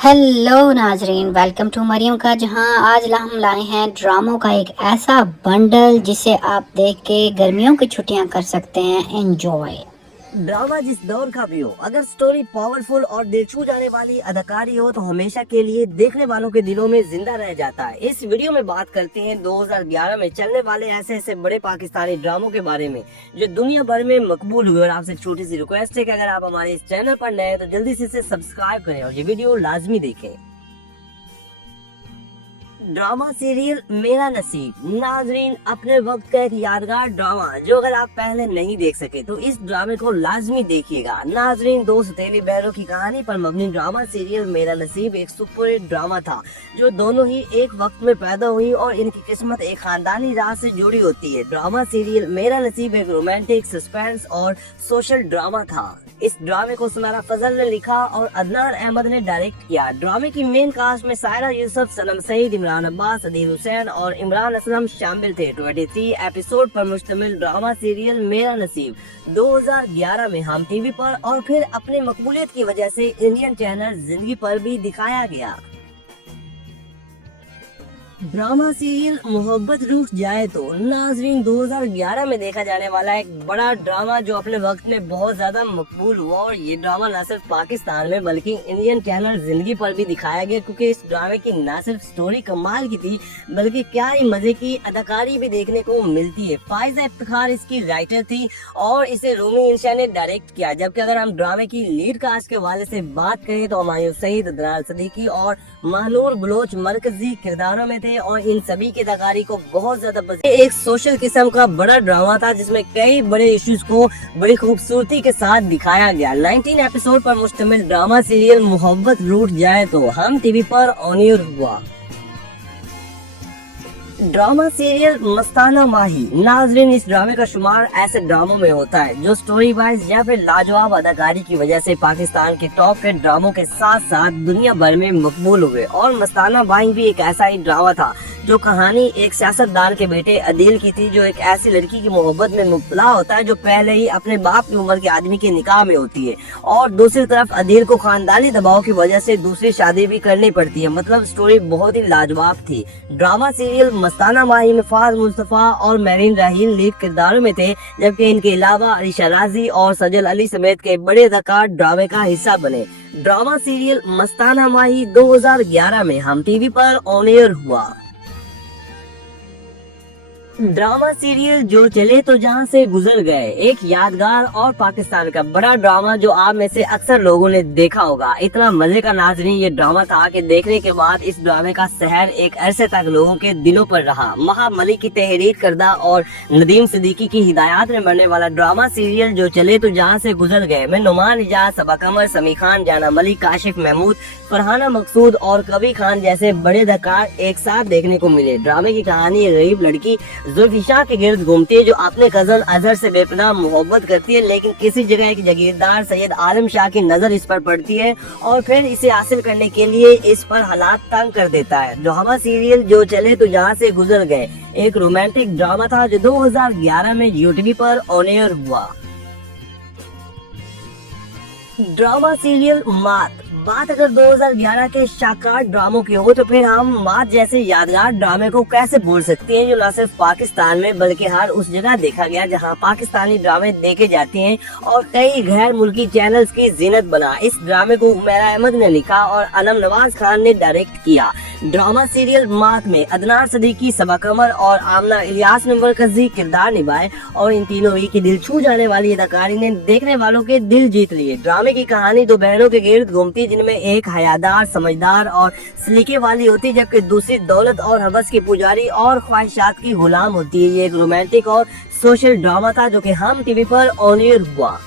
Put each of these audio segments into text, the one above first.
Hello नाजरीन, welcome to Maryam का जहां। आज हम लाए हैं ड्रामों का एक ऐसा बंडल जिसे आप देख के गर्मियों की छुट्टियां कर सकते हैं एंजॉय। ड्रामा जिस दौर का भी हो, अगर स्टोरी पावरफुल और दिल छू जाने वाली अदाकारी हो तो हमेशा के लिए देखने वालों के दिलों में जिंदा रह जाता है। इस वीडियो में बात करते हैं 2011 में चलने वाले ऐसे ऐसे बड़े पाकिस्तानी ड्रामों के बारे में जो दुनिया भर में मकबूल हुए। और आपसे छोटी सी रिक्वेस्ट है कि अगर आप हमारे इस चैनल पर नए हैं तो जल्दी से इसे सब्सक्राइब करें और ये वीडियो लाजमी देखें। ड्रामा सीरियल मेरा नसीब नाजरीन अपने वक्त का एक यादगार ड्रामा जो अगर आप पहले नहीं देख सके तो इस ड्रामे को लाजमी देखिएगा। नाजरीन, दो सौतेली बहनों की कहानी पर मबनी ड्रामा सीरियल मेरा नसीब एक सुपरहिट ड्रामा था जो दोनों ही एक वक्त में पैदा हुई और इनकी किस्मत एक खानदानी राज से जुड़ी होती है। ड्रामा सीरियल मेरा नसीब एक रोमांटिक, सस्पेंस और सोशल ड्रामा था। इस ड्रामे को सुनारा फजल ने लिखा और अदनान अहमद ने डायरेक्ट किया। ड्रामे की मेन कास्ट में सायरा यूसुफ, सनम सईद, इमरान अब्बास, अदील हुसैन और इमरान असलम शामिल थे। 23 एपिसोड पर मुश्तमिल ड्रामा सीरियल मेरा नसीब 2011 में हम टीवी पर और फिर अपनी मकबूलियत की वजह से इंडियन चैनल जिंदगी पर भी दिखाया गया। ड्रामा सीरियल मोहब्बत रूठ जाए तो नाजरीन 2011 में देखा जाने वाला एक बड़ा ड्रामा जो अपने वक्त में बहुत ज्यादा मकबूल हुआ। और ये ड्रामा न सिर्फ पाकिस्तान में बल्कि इंडियन चैनल जिंदगी पर भी दिखाया गया, क्योंकि इस ड्रामे की न सिर्फ स्टोरी कमाल की थी बल्कि क्या ही मजे की अदाकारी भी देखने को मिलती है। फाइजा इफ्तिखार इसकी राइटर थी और इसे रूमी इंशा ने डायरेक्ट किया। जबकि अगर हम ड्रामे की लीड कास्ट के हवाले से बात करें तो हमायूं सईद, अदनान सदीकी और महानूर बलोच मरकजी किरदारों में थे और इन सभी की अदाकारी को बहुत ज्यादा पसंद। एक सोशल किस्म का बड़ा ड्रामा था जिसमें कई बड़े इश्यूज को बड़ी खूबसूरती के साथ दिखाया गया। 19 एपिसोड पर मुश्तमिल ड्रामा सीरियल मोहब्बत रूठ जाए तो हम टीवी पर ऑन एयर हुआ। ड्रामा सीरियल मस्ताना माही नाजरीन इस ड्रामे का शुमार ऐसे ड्रामों में होता है जो स्टोरी वाइज या फिर लाजवाब अदाकारी की वजह से पाकिस्तान के टॉप के ड्रामों के साथ साथ दुनिया भर में मकबूल हुए। और मस्ताना माही भी एक ऐसा ही ड्रामा था जो कहानी एक सियासतदान के बेटे अदील की थी जो एक ऐसी लड़की की मोहब्बत में मुब्तला होता है जो पहले ही अपने बाप की उम्र के आदमी के निकाह में होती है और दूसरी तरफ अदील को खानदानी दबाव की वजह से दूसरी शादी भी करनी पड़ती है। मतलब स्टोरी बहुत ही लाजवाब थी। ड्रामा सीरियल मस्ताना माही में फाज मुस्तफा और मेरीन राहील लीड किरदारों में थे, जबकि इनके अलावा अलीशा राजी और सजल अली समेत के बड़े अदाकार ड्रामे का हिस्सा बने। ड्रामा सीरियल मस्ताना माही 2011 में हम टीवी पर ऑन एयर हुआ। ड्रामा सीरियल जो चले तो जहां से गुजर गए एक यादगार और पाकिस्तान का बड़ा ड्रामा जो आप में से अक्सर लोगों ने देखा होगा। इतना मजे का नाजरीन ये ड्रामा था कि देखने के बाद इस ड्रामे का सहर एक अरसे तक लोगों के दिलों पर रहा। महा मलिक की तहरीर करदा और नदीम सिद्दीकी की हिदायत में बनने वाला ड्रामा सीरियल जो चले तो जहां से गुजर गए में नुमान इजाज, सबा कमर, समी खान, जाना मलिक, काशिफ महमूद, फरहाना मकसूद और कबीर खान जैसे बड़े अदाकार एक साथ देखने को मिले। ड्रामे की कहानी एक गरीब लड़की जुल्फिशा के गिर्द घूमती है जो अपने कजन अजहर से बेपनाह मोहब्बत करती है, लेकिन किसी जगह एक जागीरदार सैयद आलम शाह की नजर इस पर पड़ती है और फिर इसे हासिल करने के लिए इस पर हालात तंग कर देता है। ड्रामा सीरियल जो चले तो जहां से गुजर गए एक रोमांटिक ड्रामा था जो 2011 में यूटीवी पर ऑन एयर हुआ। ड्रामा सीरियल मात बात अगर 2011 के शाकार ड्रामों की हो तो फिर हम मात जैसे यादगार ड्रामे को कैसे भूल सकते हैं जो न सिर्फ पाकिस्तान में बल्कि हर उस जगह देखा गया जहां पाकिस्तानी ड्रामे देखे जाते हैं और कई गैर मुल्की चैनल्स की जीनत बना। इस ड्रामे को उमैरा अहमद ने लिखा और अनम नवाज खान ने डायरेक्ट किया। ड्रामा सीरियल मात में अदनान सदीकी, सबा कमर और आमना इलियास ने मरकजी किरदार निभाए और इन तीनों ही की दिल छू जाने वाली अदाकारी ने देखने वालों के दिल जीत लिए। ड्रामे की कहानी दो बहनों के गिर्द घूमती जिनमें एक हयादार, समझदार और सलीके वाली होती है जबकि दूसरी दौलत और हवस की पुजारी और ख्वाहिशात की गुलाम होती है। ये एक रोमांटिक और सोशल ड्रामा था जो कि हम टीवी पर ऑन एयर हुआ।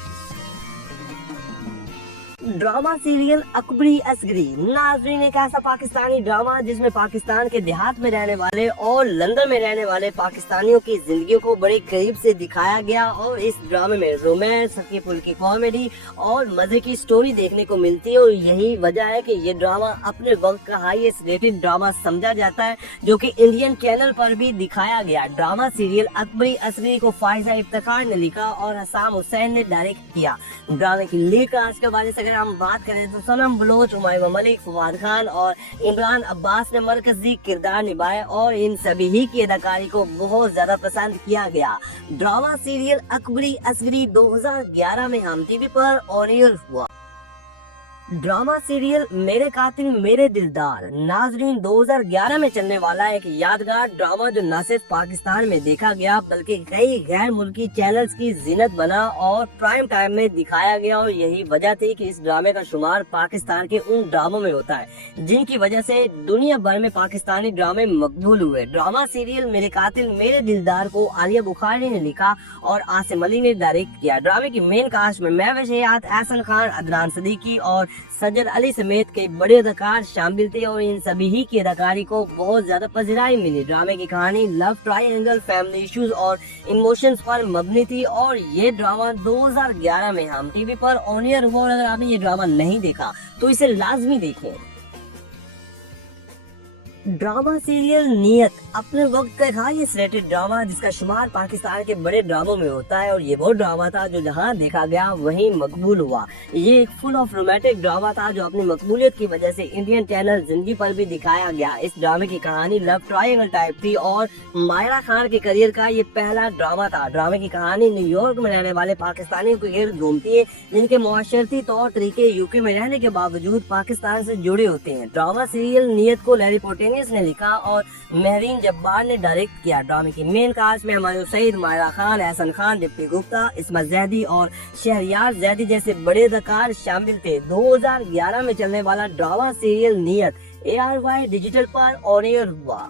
ड्रामा सीरियल अकबरी असगरी नाजरीन एक ऐसा पाकिस्तानी ड्रामा जिसमें पाकिस्तान के देहात में रहने वाले और लंदन में रहने वाले पाकिस्तानियों की जिंदगी को बड़े करीब से दिखाया गया। और इस ड्रामे में रोमांस, हल्की फुल्की कॉमेडी और मजे की स्टोरी देखने को मिलती है और यही वजह है कि ये ड्रामा अपने वक्त का हाईएस्ट रेटेड ड्रामा समझा जाता है जो कि इंडियन चैनल पर भी दिखाया गया। ड्रामा सीरियल अकबरी असगरी को फाइजा इफ्तिखार ने लिखा और हसाम हुसैन ने डायरेक्ट किया। ड्रामे की लीड कास्ट के बारे में अगर हम बात करें तो सनम बलोच, उमैमा मलिक, फवाद खान और इमरान अब्बास ने मरकजी किरदार निभाए और इन सभी ही की अदाकारी को बहुत ज्यादा पसंद किया गया। ड्रामा सीरियल अकबरी असगरी 2011 में हम टीवी पर ऑन एयर हुआ। ड्रामा सीरियल मेरे कातिल मेरे दिलदार नाजरीन 2011 में चलने वाला एक यादगार ड्रामा जो न सिर्फ पाकिस्तान में देखा गया बल्कि कई गैर मुल्की चैनल्स की जीनत बना और प्राइम टाइम में दिखाया गया। और यही वजह थी कि इस ड्रामे का शुमार पाकिस्तान के उन ड्रामों में होता है जिनकी वजह से दुनिया भर में पाकिस्तानी ड्रामे मकबूल हुए। ड्रामा सीरियल मेरे कातिल मेरे दिलदार को आलिया बुखारी ने लिखा और आसिम अली ने डायरेक्ट किया। ड्रामे की मेन कास्ट में महविश हयात, एहसन खान, अदनान सदीकी और सज्जद अली समेत कई बड़े अदाकार शामिल थे और इन सभी ही की अदाकारी को बहुत ज्यादा पसंद मिली। ड्रामे की कहानी लव ट्रायंगल, फैमिली इश्यूज और इमोशंस पर मबनी थी और ये ड्रामा 2011 में हम टीवी पर ऑन एयर हुआ। और अगर आपने ये ड्रामा नहीं देखा तो इसे लाजमी देखें। ड्रामा सीरियल नियत अपने वक्त का एक हाईएस्ट रेटेड ड्रामा जिसका शुमार पाकिस्तान के बड़े ड्रामों में होता है और ये वो ड्रामा था जो जहां देखा गया वहीं मकबूल हुआ। ये एक फुल ऑफ रोमांटिक ड्रामा था जो अपनी मकबूलियत की वजह से इंडियन चैनल जिंदगी पर भी दिखाया गया। इस ड्रामे की कहानी लव ट्रायंगल टाइप थी और मायरा खान के करियर का ये पहला ड्रामा था। ड्रामे की कहानी न्यूयॉर्क में रहने वाले पाकिस्तानियों को गिर्द घूमती है जिनके मुआशरती तौर तरीके यूके में रहने के बावजूद पाकिस्तान से जुड़े होते हैं। ड्रामा सीरियल नियत को लैरी पोर्टेनियस ने लिखा और महरीन जब्बार ने डायरेक्ट किया। ड्रामे की मेन कास्ट में हमारे सईद, मायरा खान, एहसन खान, डिप्टी गुप्ता, इस्मत जैदी और शहरियार जैदी जैसे बड़े अदाकार शामिल थे। 2011 में चलने वाला ड्रामा सीरियल नियत ARY डिजिटल पर ऑन एयर हुआ।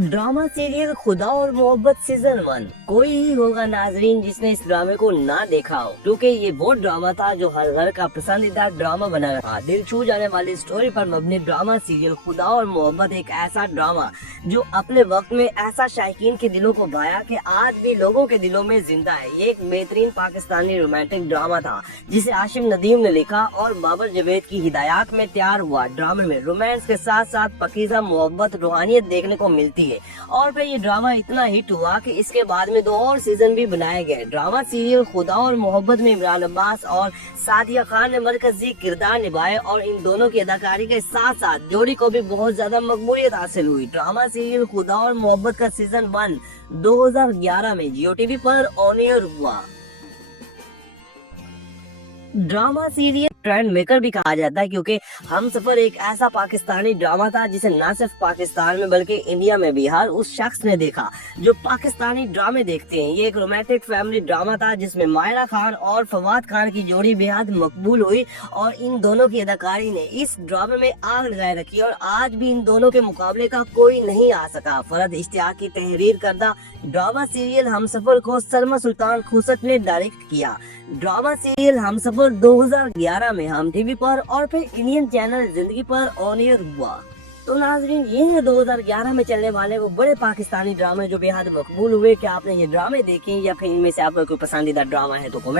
ड्रामा सीरियल खुदा और मोहब्बत सीजन 1 कोई ही होगा नाजरीन जिसने इस ड्रामे को ना देखा हो, क्योंकि ये वो ड्रामा था जो हर घर का पसंदीदा ड्रामा बना रहा। दिल छू जाने वाली स्टोरी पर मबनी ड्रामा सीरियल खुदा और मोहब्बत एक ऐसा ड्रामा जो अपने वक्त में ऐसा शायकीन के दिलों को भाया कि आज भी लोगों के दिलों में जिंदा है। ये एक बेहतरीन पाकिस्तानी रोमांटिक ड्रामा था जिसे आशिम नदीम ने लिखा और बाबर जवेद की हिदायत में तैयार हुआ। ड्रामे में रोमांस के साथ साथ पकीज़ा मोहब्बत, रूहानियत देखने को मिलती है और फिर ये ड्रामा इतना हिट हुआ कि इसके बाद में 2 और सीजन भी बनाए गए। ड्रामा सीरियल खुदा और मोहब्बत में इमरान अब्बास और सादिया खान ने मरकजी किरदार निभाए और इन दोनों की अदाकारी के साथ साथ जोड़ी को भी बहुत ज्यादा मकबूलियत हासिल हुई। ड्रामा सीरियल खुदा और मोहब्बत का सीजन 1 2011 में जियो टीवी पर ऑन एयर हुआ। ड्रामा सीरियल ट्रेंड मेकर भी कहा जाता है क्योंकि हम सफर एक ऐसा पाकिस्तानी ड्रामा था जिसे न सिर्फ पाकिस्तान में बल्कि इंडिया में भी हर उस शख्स ने देखा जो पाकिस्तानी ड्रामे देखते हैं। ये एक रोमांटिक फैमिली ड्रामा था जिसमें मायरा खान और फवाद खान की जोड़ी बेहद मकबूल हुई और इन दोनों की अदाकारी ने इस ड्रामे में आग लगाए रखी और आज भी इन दोनों के मुकाबले का कोई नहीं आ सका। फरद इश्तियाक की तहरीर करदा ड्रामा सीरियल हम सफर को सलमा सुल्तान खुसट ने डायरेक्ट किया। ड्रामा सीरियल हम सफर 2011 में हम टीवी पर और फिर इंडियन चैनल जिंदगी पर ऑन एयर हुआ। तो नाजरीन ये है 2011 में चलने वाले वो बड़े पाकिस्तानी ड्रामे जो बेहद मकबूल हुए। क्या आपने ये ड्रामे देखे या फिर इनमें से आपका कोई पसंदीदा ड्रामा है तो कमेंट